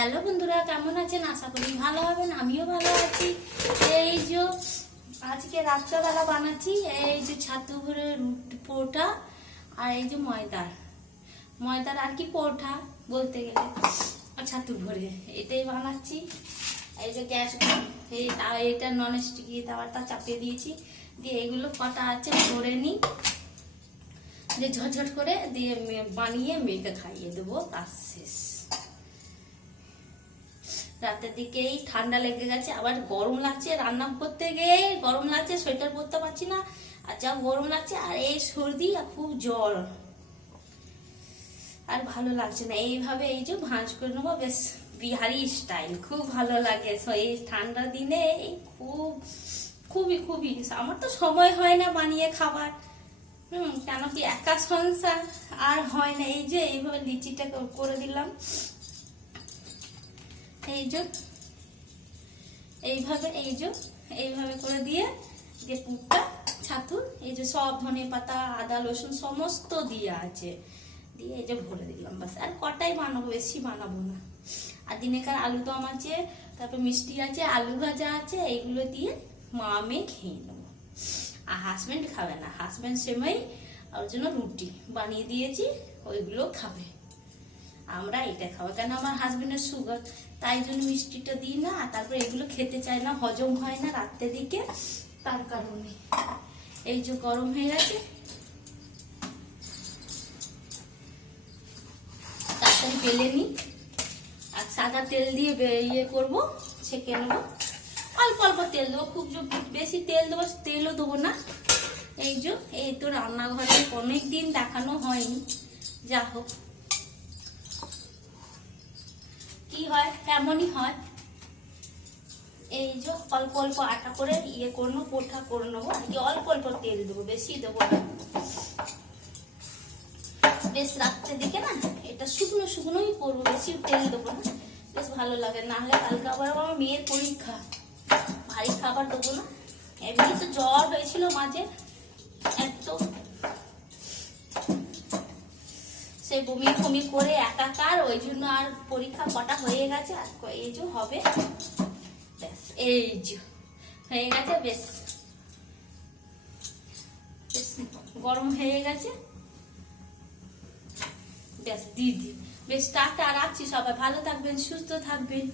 Hello বন্ধুরা, কেমন আছেন? আশা করি ভালো হবেন। আমিও ভালো আছি। এই যে আজকে রাত্রেবেলা বানাচ্ছি এই যে ছাতু ভরে পরোটা, আর এই যে ময়দার আর কি পরোটা বলতে গেলে, আর ছাতু ভরে এটাই বানাচ্ছি। এই যে গ্যাস এটা নন স্টিকি তাওয়াটা চাপিয়ে দিয়েছি, দিয়ে এইগুলো কটা আছে ভরে নিই, দিয়ে ঝটঝট করে দিয়ে বানিয়ে মেয়েকে খাইয়ে দেবো, কাজ শেষ। রাতের দিকেই ঠান্ডা লেগে গেছে, আবার গরম লাগছে, রান্না করতে গিয়ে গরম লাগছে, সোয়েটার পরতে পারছি না, আর যা গরম লাগছে, আর এই সর্দি আর খুব জ্বর, আর ভালো লাগছে না। এইভাবে এই যে ভাঁজ করে নেবো, বেশ বিহারি স্টাইল, খুব ভালো লাগে এই ঠান্ডার দিনে। খুবই আমার তো সময় হয় না বানিয়ে খাবার, কেন কি একা সংসার আর হয় না। এই যে এইভাবে লিচিটা করে দিলাম, এইভাবে করে দিয়ে পুরটা ছাতুর এই যে সব ধনে পাতা আদা রসুন সমস্ত দিয়ে আছে, দিয়ে এই যে ভরে দিলাম, বাস। আর কটাই বানাবো, বেশি বানাবো না। আর দিনেকার আলু দম আছে, তারপর মিষ্টি আছে, আলু ভাজা আছে, এইগুলো দিয়ে মা মেয়ে খেয়ে নেবো। আর হাজব্যান্ড খাবে না, হাজব্যান্ড সেমাই ওর জন্য রুটি বানিয়ে দিয়েছি, ওইগুলো খাবে। আমরা এটা খাবো, কেন আমার হাজবেন্ডের সুগার, তাই জন্য মিষ্টিটা দিই না। আর তারপর এগুলো খেতে চায় না, হজম হয় না রাত্রের দিকে, তার কারণে। এই যে গরম হয়ে গেছে, তাড়াতাড়ি বেলে নিই, আর সাদা তেল দিয়ে ইয়ে করবো, ছেঁকে নেবো। অল্প অল্প তেল দেবো, খুব বেশি তেল দেবো, তেলও দেবো না। এই তো রান্নাঘরে অনেক দিন দেখানো হয়নি, যা হোক, কি হয় তেমনই হয়। এই যে অল্প অল্প আটা করে ইয়ে করবো, পোঠা করে নেবো, আর কি অল্প অল্প তেল দেবো, বেশি দেবো না। বেশ রাত্রের দিকে না এটা শুকনো শুকনোই করবো, বেশি তেল দেবো না, বেশ ভালো লাগে। না হলে কালকে আবার আমার মেয়ের পরীক্ষা, ভারী খাবার দেবো না। এমনি তো জ্বর হয়েছিল মাঝে, একদম সে বমি করে একাকার, ওই জন্য আর পরীক্ষা কটা হয়ে গেছে, আর এই যে হবে, ব্যাস এই যে হয়ে গেছে। বেশ গরম হয়ে গেছে, ব্যাস দিদি। বেশ টাটা, রাখছি। সবাই ভালো থাকবেন, সুস্থ থাকবেন।